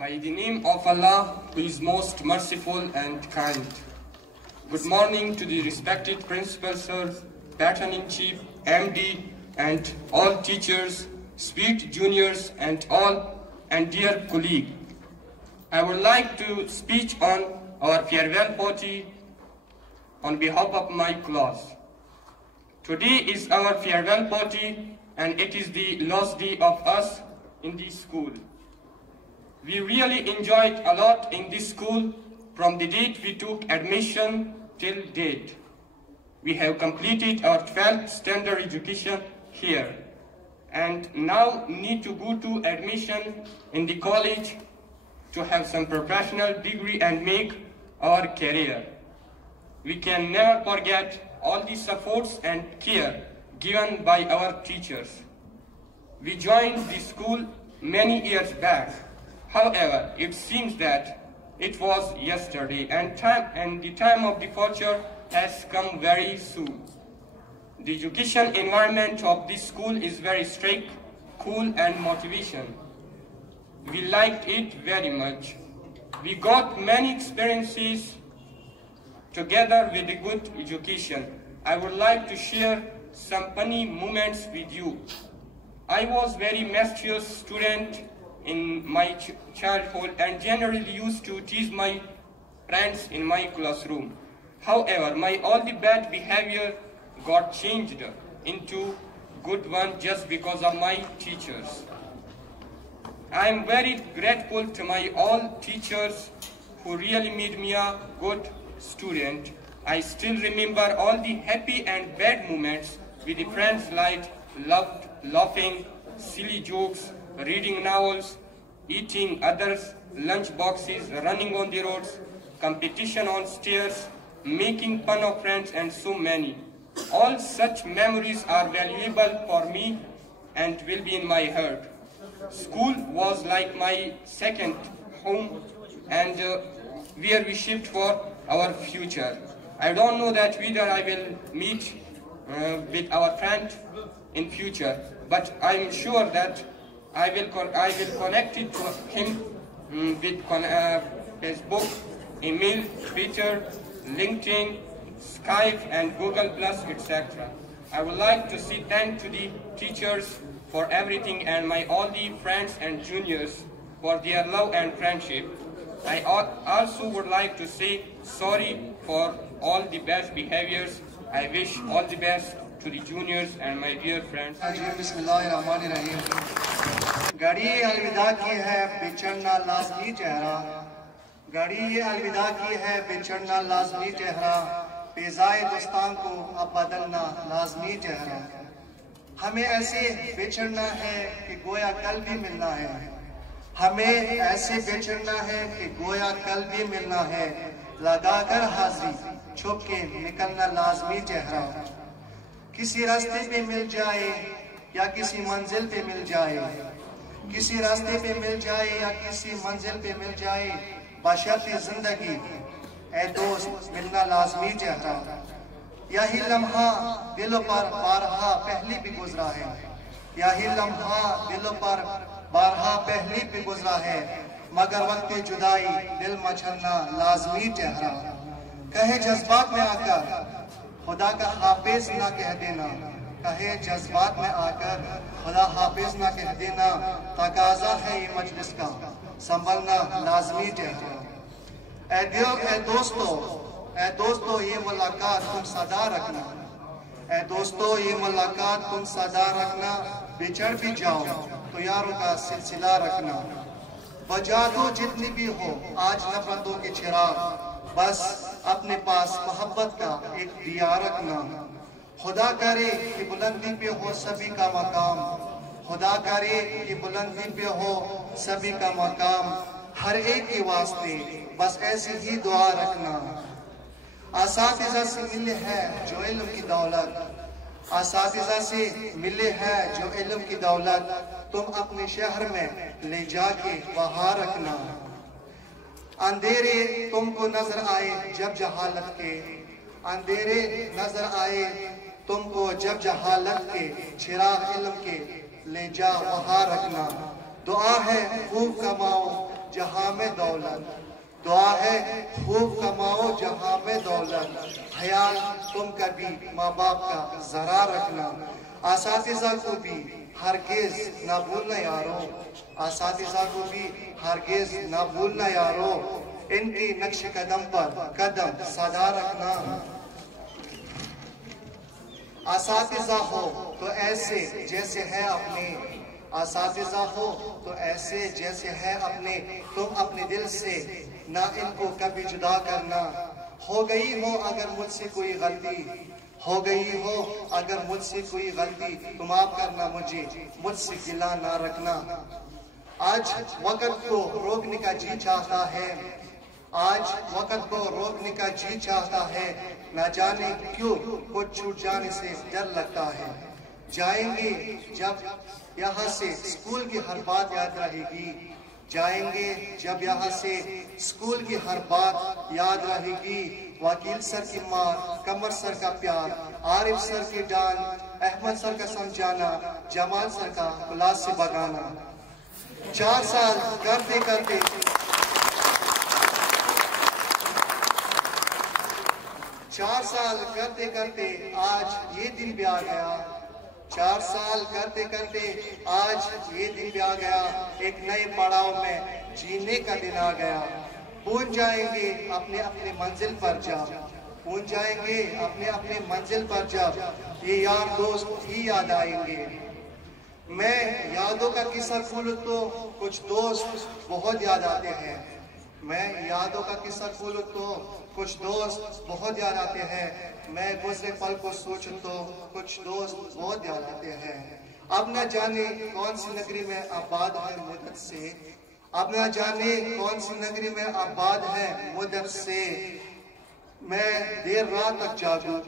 By the name of Allah, who is most merciful and kind. Good morning to the respected principal sir, patron-in-chief, MD, and all teachers, sweet juniors, and dear colleague. I would like to speak on our farewell party on behalf of my class. Today is our farewell party, and it is the last day of us in the school. We really enjoyed a lot in this school from the date we took admission till date. We have completed our 12th standard education here and now need to go to admission in the college to have some professional degree and make our career. We can never forget all the supports and care given by our teachers. We joined the school many years back. However, it seems that it was yesterday and the time of departure has come very soon. The education environment of this school is very strict, cool and motivation. We liked it very much. We got many experiences together with a good education. I would like to share some funny moments with you. I was very mischievous student in my childhood and generally used to tease my friends in my classroom. However, my all the bad behavior got changed into good one just because of my teachers. I am very grateful to my all teachers who really made me a good student I still remember all the happy and bad moments with the friends like laughing, silly jokes, reading novels, eating others' lunch boxes, running on the roads, competition on stairs, making fun of friends, and so many. All such memories are valuable for me and will be in my heart. School was like my second home and where we shift for our future. I don't know that whether I will meet with our friend in future, but I'm sure that I will connect it to him with Facebook, email, Twitter, LinkedIn, Skype, and Google Plus, etc. I would like to say thank to the teachers for everything and my all the friends and juniors for their love and friendship. I also would like to say sorry for all the bad behaviors. I wish all the best to the juniors and my dear friends. घड़ी अलविदा की है बिछड़ना लाजमी चेहरा, घड़ी अलविदा की है बिछड़ना लाजमी चेहरा, बेजाए दोस्तान को अब बदलना लाजमी चेहरा। हमें ऐसे बिछड़ना है कि गोया कल भी मिलना है, हमें ऐसे बिछड़ना है कि गोया कल भी मिलना है, लगाकर हाजिरी छुप के निकलना लाजमी चेहरा। किसी रास्ते पे मिल जाए या किसी मंजिल पे मिल जाए, किसी रास्ते पे मिल जाए या किसी मंजिल पे मिल जाए, बशर्ते जिंदगी ऐ दोस्त मिलना लाजमी चेहरा। यही लम्हा दिलों पर बारहा पहले भी गुजरा है, यही लम्हा दिलों पर बारहा पहले भी गुजरा है, मगर वक्त जुदाई दिल मचलना लाजमी चेहरा। कहे जज्बात में आकर खुदा का हाफिज ना कह देना, कहे जज्बात में आकर खुदा हाफिज ना कह देना, तकाजा है ये मजलिस का संभलना लाजमी चेहरा। ऐ दोस्तों ये मुलाकात तुम सदा रखना, ऐ दोस्तों ये मुलाकात तुम सदा रखना, बिछड़ भी जाओ तो यारों का सिलसिला रखना। बजा दो जितनी भी हो आज नफरतों के चिराग, बस अपने पास मोहब्बत का एक दिया रखना। खुदा करे कि बुलंदी पे हो सभी का मकाम, खुदा करे कि बुलंदी पे हो सभी का मकाम, हर एक के वास्ते बस ऐसी ही दुआ रखना। असातिज़ा से मिले है जो इल्म की दौलत, असातिज़ा से मिले है जो इल्म की दौलत, तुम अपने शहर में ले जाके वहाँ रखना। अंधेरे तुमको नजर आए जब जहालत के, अंधेरे नजर आए तुमको जब जहालत के, चिराग इल्म के ले जा वहाँ रखना। दुआ है खूब कमाओ जहाँ में दौलत, दुआ है खूब कमाओ जहाँ में दौलत, ख्याल तुम कभी माँ बाप का जरा रखना। असातिज़ा को भी हरगिज़ ना भूलना यारो, असातिज़ा को भी हरगिज़ ना भूलना यारो, इनकी नक्श कदम पर कदम सदा रखना। असातिज़ा हो तो ऐसे जैसे है अपने, असातिज़ा हो तो ऐसे जैसे है अपने, तुम अपने दिल से ना इनको कभी जुदा करना। हो गई हो अगर मुझसे कोई गलती, हो गई हो अगर मुझसे कोई गलती, तुम माफ करना मुझे, मुझसे गिला ना रखना। आज वक़्त को रोकने का जी चाहता है, आज वक़्त को रोकने का जी चाहता है, ना जाने क्यों कुछ छूट जाने से डर लगता है। जाएंगे जब यहाँ से स्कूल की हर बात याद रहेगी, जाएंगे जब यहाँ से स्कूल की हर बात याद रहेगी। वकील सर की मार, कमर सर का प्यार, आरिफ सर की डांट, अहमद सर का समझाना, जमाल सर का क्लास से भगाना। 4 साल करते करते 4 साल करते करते आज ये दिन भी आ गया, 4 साल करते करते आज ये दिन भी आ गया, एक नए पड़ाव में जीने का दिन आ गया। पहुंच जाएंगे अपने अपने मंजिल पर जब, पहुंच जाएंगे अपने अपने मंजिल पर जब, ये यार दोस्त ही याद आएंगे। मैं यादों का किस्सा खोलूं तो कुछ दोस्त बहुत याद आते हैं, मैं यादों का किस्सा खोलूं तो कुछ दोस्त बहुत याद आते हैं। मैं गुजरे पल को सोचूं तो कुछ दोस्त बहुत याद आते हैं। अब न जाने कौन सी नगरी में आबाद है मुद्दत से, अब न जाने कौन सी नगरी में आबाद है मुद्दत से। मैं देर रात तक जागूं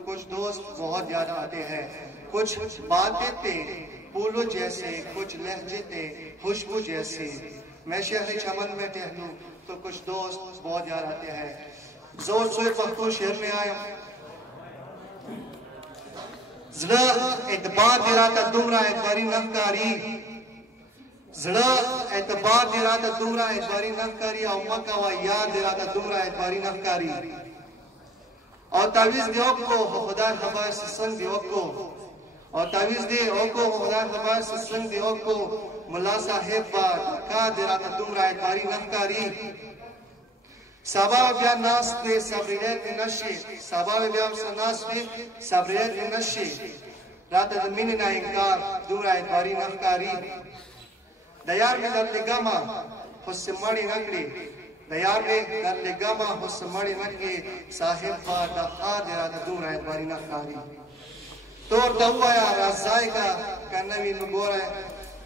कुछ दोस्त बहुत याद आते हैं। कुछ बातें थे फूलों जैसे, कुछ लहजे थे खुशबू जैसे। मैं शहर चमन में टहलूं तो कुछ दोस्त बहुत याद आते हैं। जोर से पख्तो शहर में आया ज़रा एतबार दिराता दुमरा एतबारी नफकारी, ज़रा एतबार दिराता दुमरा एतबारी नफकारी और मक्का व याद दिराता दुमरा एतबारी नफकारी। और तावीज़ दे को खुदा खबर से संग दे को, और तावीज़ दे को खुदा खबर से संग दे को। मुल्ला साहिब का दिराता दुमरा एतबारी नफकारी। साबा बिया नास पे सबरियत नशे, साबा बिया नास पे सबरियत नशे। रात ज़मीन ना इनकार दुमरा एतबारी नफकारी। दयार में दर लेगामा हुस्मड़ी नगरी, दयार में दर लेगामा हुस्मड़ी नगरी। साहिब का दहा दिराता दुमरा एतबारी नफकारी। तोर तहुआ राज़ाई का कन्नवी नुगोरा,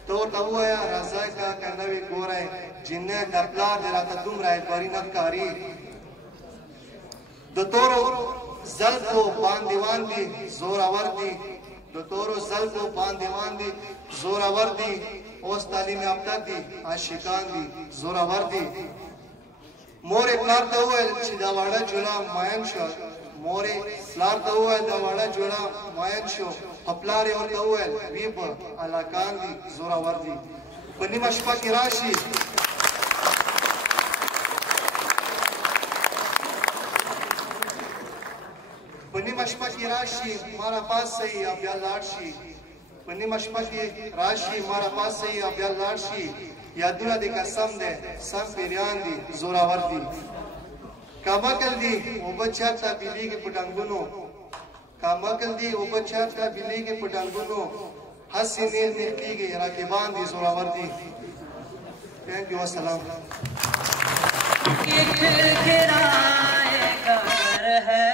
तोर तहुआ राज़ाई का कन्नवी गोरा। जिन्ने डबला दिराता दुमरा एतबारी नफकारी। दो तोरो जल को बांदीवान दी जोरावर दी, दो तोरो जल को बांदीवान दी जोरावर दी। ओस तालीम याफ्ता दी आशिकान दी जोरावर दी। मोरे प्लार तहुआ चिदावाड़ा जुला मायन शो, मोरे प्लार तहुआ दावाड़ा जुला मायन शो। हपलारे और तहुआ वीप अलाकान दी जोरावर दी। बनी मशफा की राशि बनी मशपा की राशि हमारा पास सही अब या लाडशी। बनी मशपा की राशि हमारा पास सही अब या लाडशी। यादुला दी कसम दे सब पेरियान दी जोरावर दी। कामकल दी ओबच्चा ता बिल्ली के पुटंगुनो, कामकल दी ओबच्चा ता बिल्ली के पुटंगुनो। हसी नील निकली के राकेबान दी जोरावर दी। थैंक यू अस्सलाम। एक किराए का घर है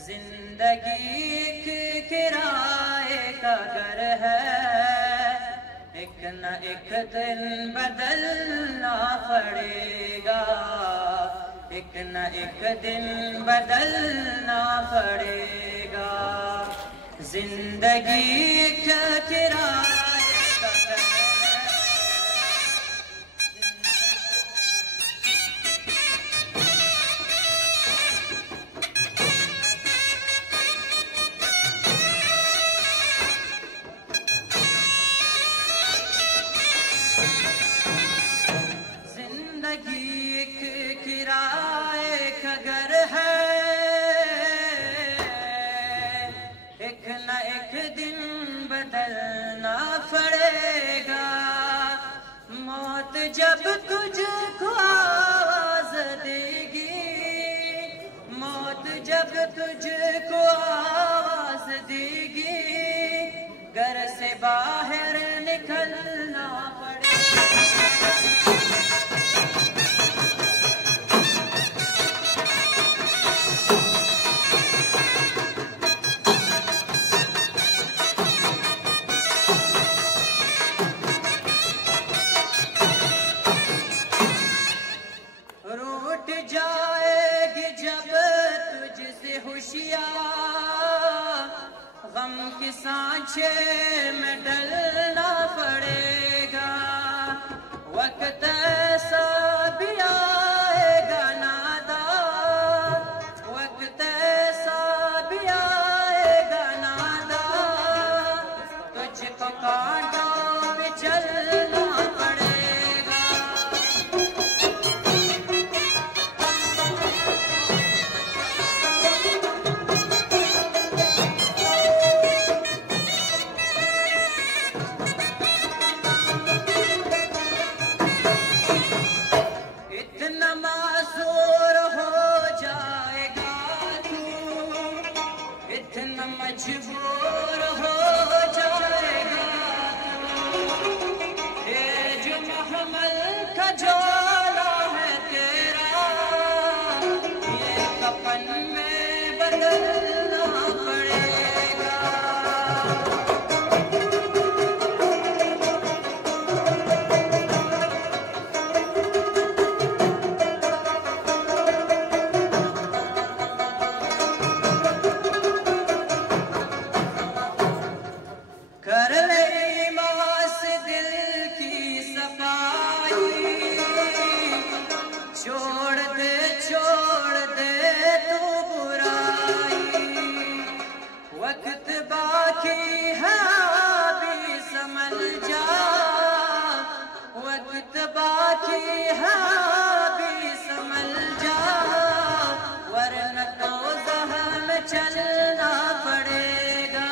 जिंदगी, एक किराए का घर है। एक न एक दिन बदलना पड़ेगा, एक न एक दिन बदलना पड़ेगा। जिंदगी एक किराए का घर है। जब तुझको आवाज देगी, मौत जब तुझको आवाज देगी, घर से बाहर निकलना पड़ेगा। गम के सांचे में डलना पड़ेगा। वक्त ऐसा भी आएगा नादान, वक्त ऐसा भी आएगा नादान। तुझको कांटों में चलना पड़ेगा। मजबूर हो जाएगा ये जो महमल का ज्वाला बदलना पड़ेगा। कर ले ईमान से दिल की सफाई, छोड़ दे तू बुराई। वक्त बाकी है अभी संभल जा, वक्त बाकी है अभी संभल जा, वरना तो जहर में चलना पड़ेगा।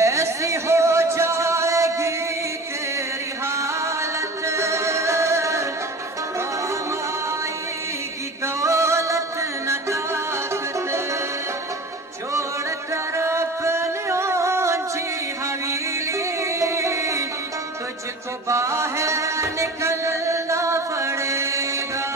ऐसी हो जाएगी तेरी हालत, काम आएगी दौलत न ताकत। छोड़ कर अपनी ऊंची हवेली, तुझको बाहर निकलना पड़ेगा।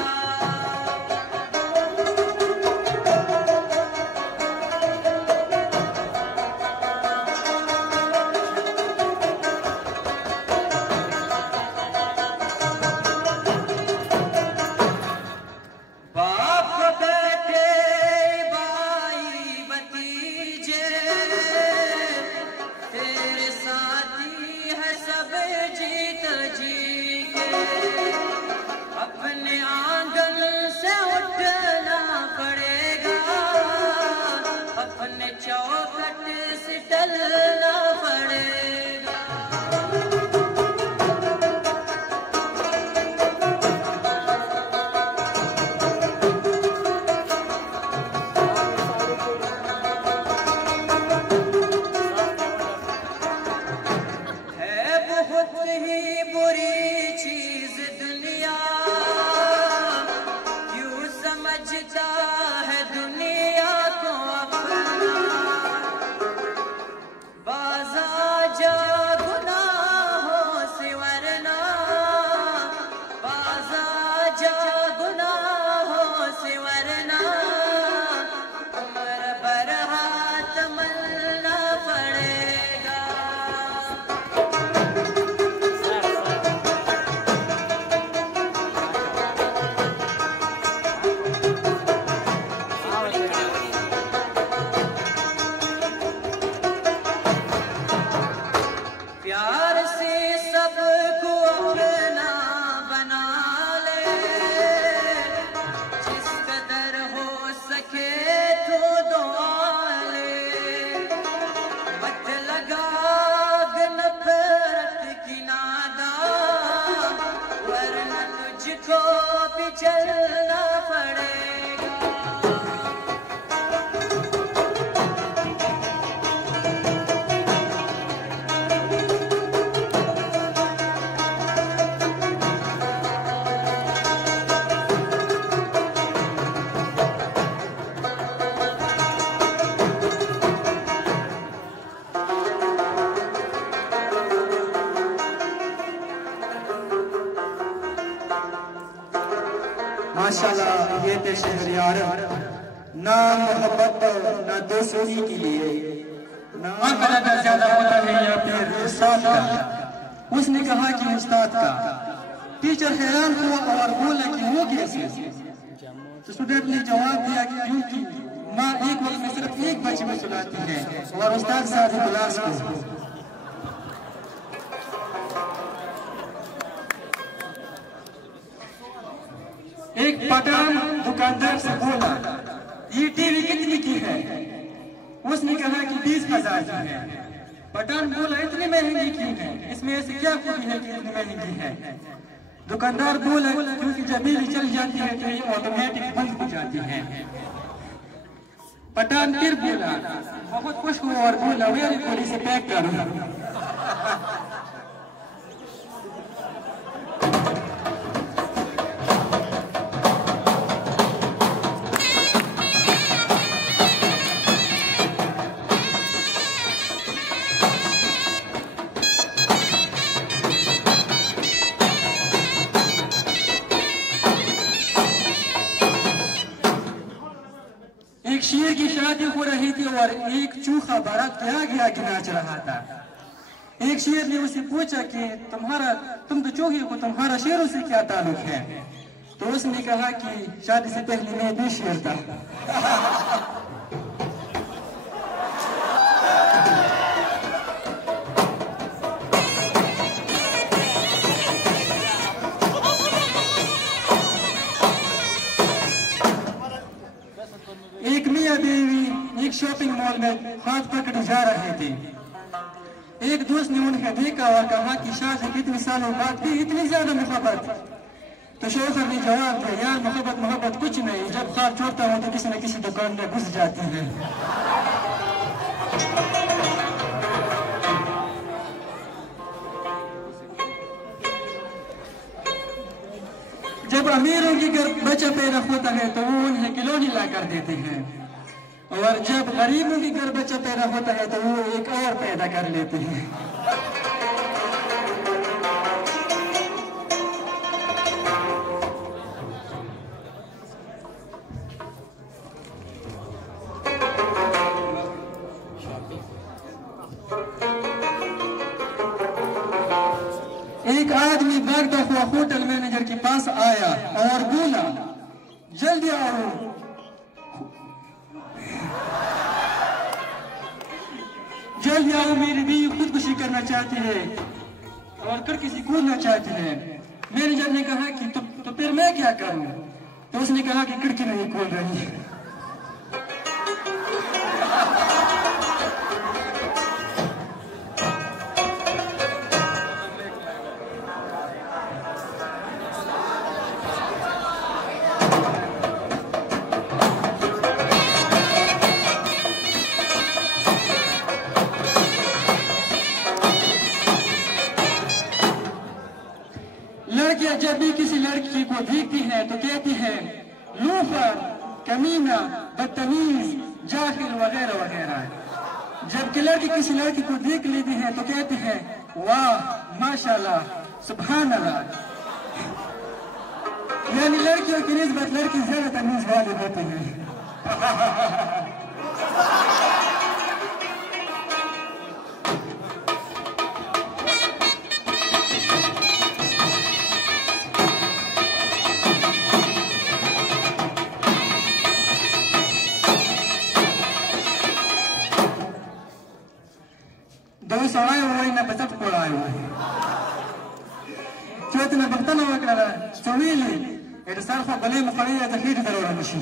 बाप बेटे भाई भतीजे तेरे साथी है सब जीत जी के। अपने आंगन से उठना पड़ेगा, अपने चौखट से टलना पड़ेगा। है बहुत ही बुरी चीज दुनिया, क्यों समझता है दुनिया को अपना। बाजा जा गुनाहों से वरना, बाजा जा गुनाहों से वरना, उम्र भर हाथ मलना पड़ेगा। प्यार से सबको अपना बना ले, जिस कदर हो सके तो दुआ ले। मत लगा नफरत की नादा, वरना तुझको भी चलना पड़ेगा। माशाल्लाह ये थे शहरयार, ना मोहब्बत ना दोस्ती के लिए नाम ज्यादा होता है या फिर उस्ताद का। उसने कहा कि उस्ताद का। टीचर हैरान हुआ और बोला कि वो कैसे? तो स्टूडेंट ने जवाब दिया कि क्योंकि माँ एक वक्त में सिर्फ एक बच्चे में सुलाती है और उस्ताद साहब क्लास को। एक पठान दुकानदार से बोला, ये टीवी कितनी की है? उसने कहा कि 20,000 की है। पठान बोला, इतनी महंगी क्यों है? इसमें ऐसी क्या खूबी है कि इतनी महंगी है? दुकानदार बोला, क्योंकि जब बिजली चल जाती है तो ये ऑटोमेटिक बंद हो जाती है। पठान फिर बोला, बहुत खुश हुआ और बोला, वेरी गुड, इसे पैक करो। शादी हो रही थी और एक चूहा बारात के आगे आगे नाच रहा था। एक शेर ने उसे पूछा कि तुम तो चूहे को, तुम्हारा शेरों से क्या ताल्लुक है? तो उसने कहा कि शादी से पहले मैं भी शेर था। एक मियां बीवी एक शॉपिंग मॉल में हाथ पकड़े जा रहे थे। एक दोस्त ने उन्हें देखा और कहा कि शादी कितने सालों बाद भी इतनी ज्यादा मोहब्बत? तो शौहर ने जवाब दिया, यार मोहब्बत कुछ नहीं, जब ख्वाब छोड़ता हूं तो किसी न किसी दुकान में घुस जाती है। जब अमीरों के घर बच्चा पैदा होता है तो वो उन्हें खिलौने ला कर देते हैं, और जब गरीबों के घर बच्चा पैदा होता है तो वो एक और पैदा कर लेते हैं। एक आदमी भागता हुआ होटल मैनेजर के पास आया और बोला, जल्दी आओ, जल्दी आओ, मेरी बीवी खुदकुशी करना चाहती है और खिड़की से कूदना चाहती है। मैनेजर ने कहा कि तो फिर मैं क्या करूं? तो उसने कहा कि खिड़की नहीं खोल रही है। लड़कियां जब भी किसी लड़की को देखती हैं तो कहती हैं लूफर, कमीना, बदतमीज, जाहिल वगैरह वगैरह। जबकि लड़की किसी लड़की को देख लेती है तो कहती है वाह, माशाल्लाह, सुभान अल्लाह। यानी लड़कियों की निस्बत लड़की ज्यादा तमीज वाले होते हैं। Soalnya orang baca pola itu. Cuma tu nak bertanya awak kena cumili. Itu sahaja boleh mukanya tak hidup dalam orang mesti.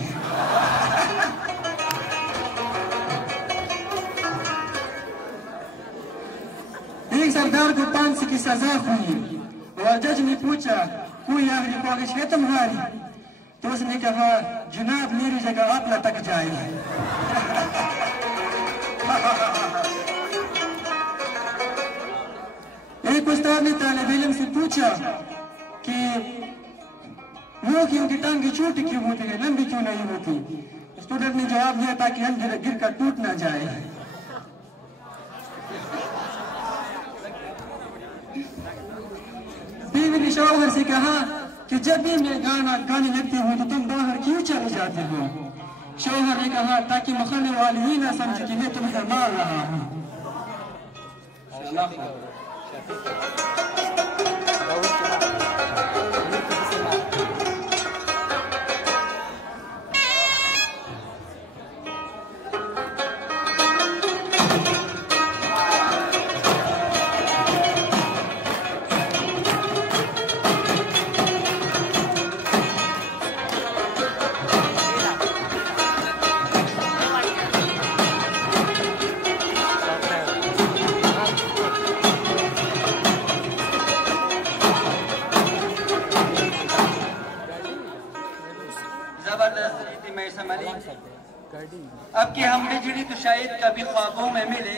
एक सरदार को 5 की सजा हुई और जज ने पूछा कोई आखिरी ख्वाहिश है तुम्हारी? तो उसने कहा जनाब मेरी जगह आप लटक जाए। एक उस्ताद ने तालिब इल्म से पूछा कि मुंह की उनकी टांगे छोटी क्यों होती है, लंबी क्यों नहीं होती? स्टूडेंट ने जवाब दिया ताकि हम गिर कर टूट ना जाए। बीवी ने शौहर से कहा कि जब भी मैं गाना गाने लगती हूँ तो तुम बाहर क्यों चले जाते हो? शौहर ने कहा ताकि मखाने वाले ही ना समझे कि मैं तुम्हें मार रहा हूँ। अब कि हम बिछड़ी तो शायद कभी ख्वाबों में मिले,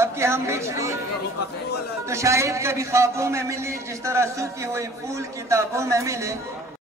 अब कि हम बिछड़ी तो शायद कभी ख्वाबों में मिले, जिस तरह सूखी हुई फूल किताबों में मिले।